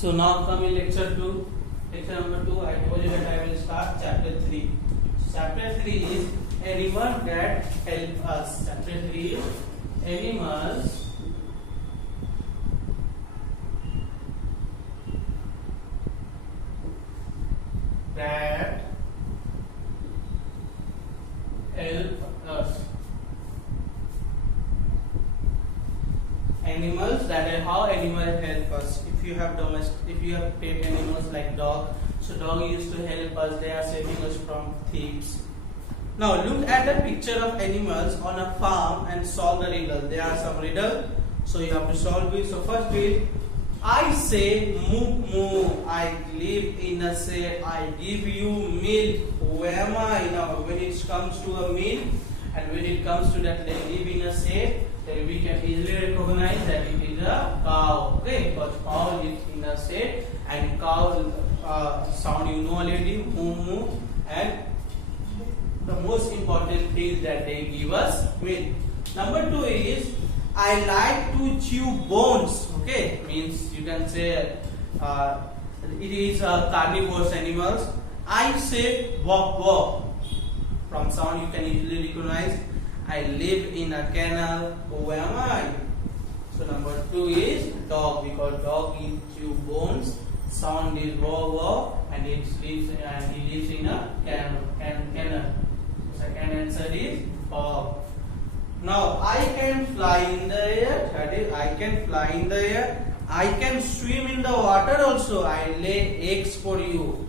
So now come in lecture 2. Lecture number 2, I told you that I will start chapter 3. Chapter 3 is animals that help us. Chapter 3 is animals that help us. Animals that are how animals help us. If you have pet animals like dog, so dog used to help us. They are saving us from thieves. Now look at the picture of animals on a farm and solve the riddle. There are some riddle, so you have to solve it. So first is, I say moo moo. I live in a shed. I give you milk. Who am I? Now when it comes to a milk and when it comes to that they live in a shed, then we can easily recognize that it is a cow. Okay, because cow lives in a shed and cow sound you know already, moo moo, and the most important thing is that they give us milk. Number 2 is, I like to chew bones. Okay, means you can say it is carnivorous animals. I say walk walk. From sound you can easily recognize. I live in a kennel. Who am I? So number 2 is dog, because dog chew bones. Sound is walk walk, and he lives in a kennel. Second answer is dog. Now I can fly in the air. That is, I can fly in the air. I can swim in the water also. I lay eggs for you.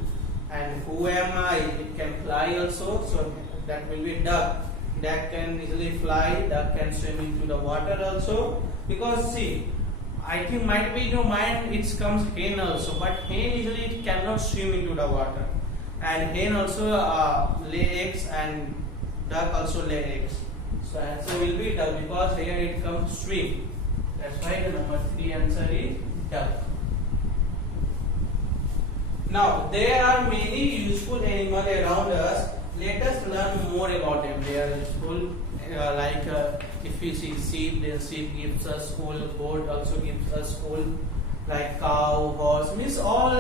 And who am I? It can fly also. So that will be duck. Duck can easily fly. Duck can swim into the water also. Because see, I think might be in your mind it comes hen also. But hen usually it cannot swim into the water. And hen also lay eggs, and duck also lay eggs. So answer will be duck, because here it comes swim. That's why the number 3 answer is duck. Now there are many useful animals around us. Let us learn more about them. They are useful. If we see sheep, then sheep gives us wool. Goat also gives us wool. Like cow, horse, means all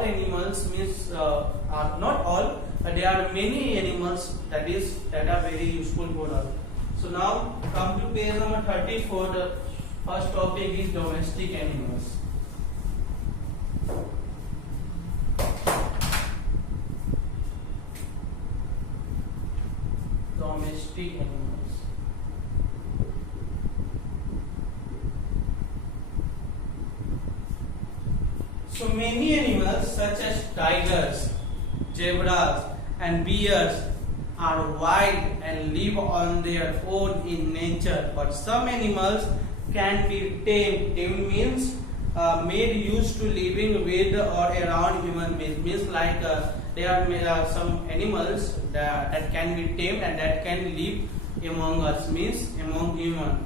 animals, means are not all, but there are many animals that are very useful for us. So now come to page number 34. The first topic is domestic animals. Domestic animals. So many animals such as tigers, zebras and bears are wild and live on their own in nature, but some animals can be tamed. Tamed means made used to living with or around human beings. Means like there are some animals that can be tamed and that can live among us, means among human.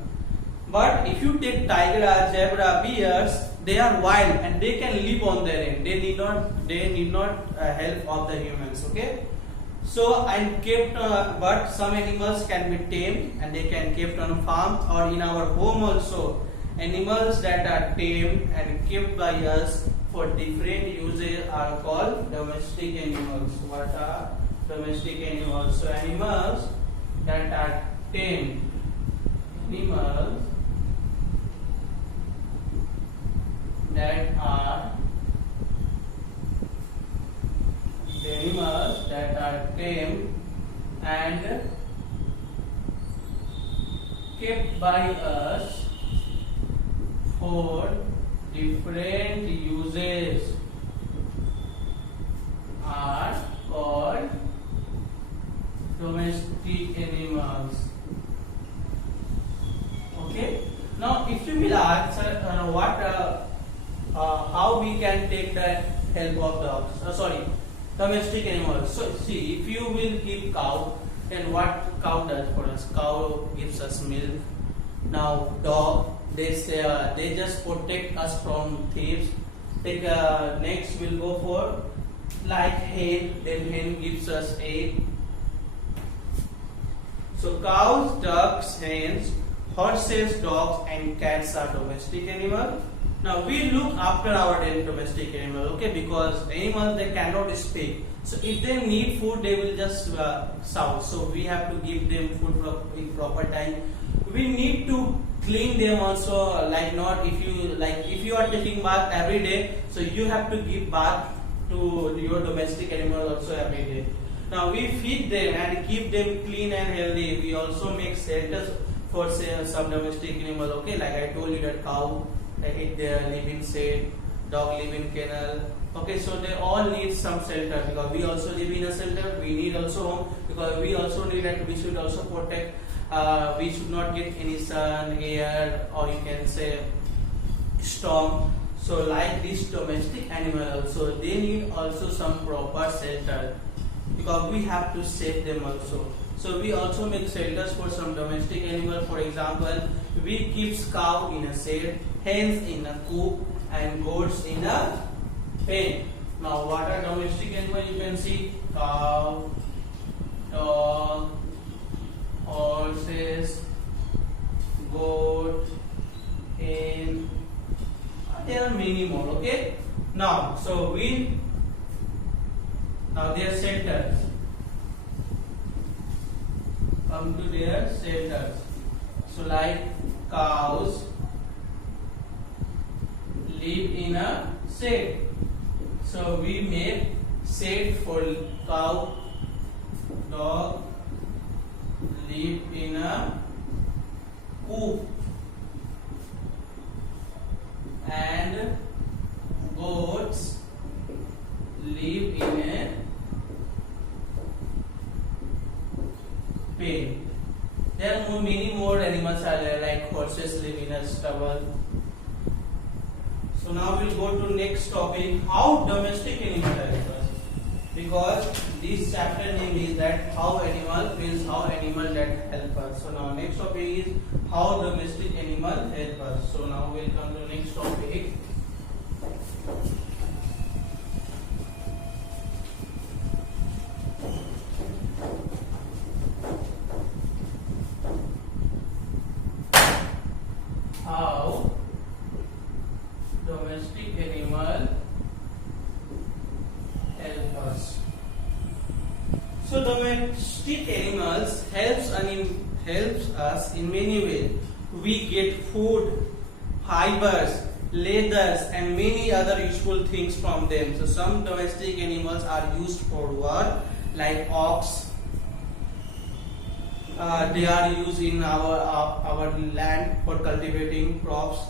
But if you take tiger, zebra, bears, they are wild and they can live on their own. They need not help of the humans. Okay. So and kept, but some animals can be tamed and they can kept on farms or in our home also. Animals that are tamed and kept by us for different uses are called domestic animals. What are domestic animals? So animals that are tamed, animals that are tamed and kept by us for different uses are called domestic animals. Okay. Now, if you will answer how we can take the help of dogs, domestic animals. So see, if you will give cow, then what cow does for us? Cow gives us milk. Now dog, they just protect us from thieves. Next we'll go for like hen. Then hen gives us egg. So cows, ducks, hens, horses, dogs and cats are domestic animals. Now we look after our domestic animal, okay, because animals they cannot speak. So if they need food, they will just shout. So we have to give them food in proper time. We need to clean them also, like not if you are taking bath every day, so you have to give bath to your domestic animal also every day. Now we feed them and keep them clean and healthy. We also make shelters for some domestic animal, okay, like I told you that cow, they live in shed, dog live in kennel. Okay, so they all need some shelter because we also live in a shelter. We need also home because we also need that we should also protect. We should not get any sun, air, or you can say storm. So like this domestic animal also, they need also some proper shelter because we have to save them also. So we also make shelters for some domestic animal. For example, we keep cow in a shed, hens in a coop, and goats in a pen. Now what are domestic animals? You can see cow, dog, horses, goat, hen. There are many more. Okay. Now their shelters. Come to their shelters. So like cows live in a shed. So we make shed for cow. Dog live in a coop. And goats live in a pen. There are many more animals are there, like horses live in a stable. So now we'll go to next topic, how domestic animal help us. Because this chapter name is that how animal means how animal that help us. So now next topic is how domestic animal help us. So now we'll come to next topic. How domestic animal help us. So domestic animals helps us in many ways. We get food, fibers, leathers, and many other useful things from them. So some domestic animals are used for work, like ox. They are used in our land for cultivating crops.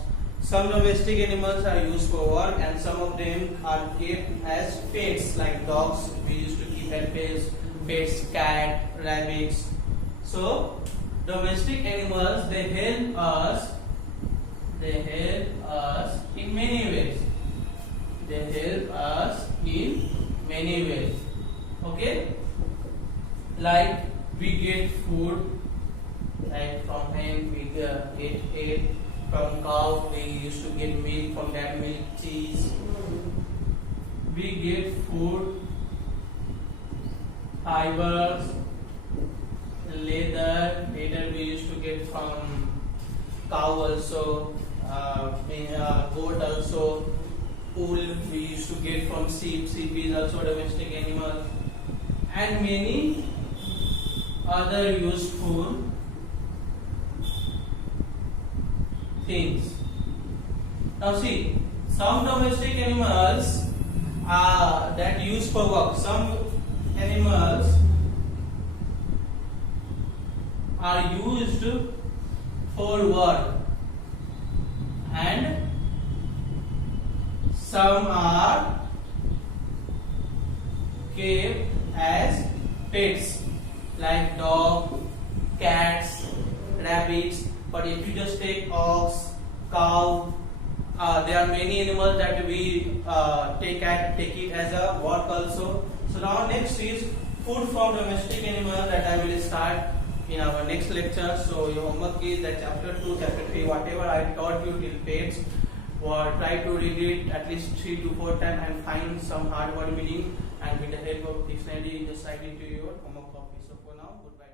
Some domestic animals are used for work, and some of them are kept as pets, like dogs. We used to keep as pets, cat, rabbits. So domestic animals they help us in many ways. They help us in many ways. Okay, like we get food, like from hen we get egg, from cow we used to get milk, from that milk cheese. We get food, fibers, leather we used to get from cow also, goat also, wool we used to get from sheep is also a domestic animal, and many other useful things. Now see, some domestic animals that use for work. Some animals are used for work, and some are kept as pets, like dog, cats, rabbits. But if you just take ox, cow, there are many animals that we take it as a work also. So now next is food from domestic animal that I will start in our next lecture. So your homework is that chapter 2, chapter 3, whatever I taught you till page, or try to read it at least 3 to 4 times and find some hard word meaning, and with the help of dictionary just write into your homework copy. So for now, goodbye.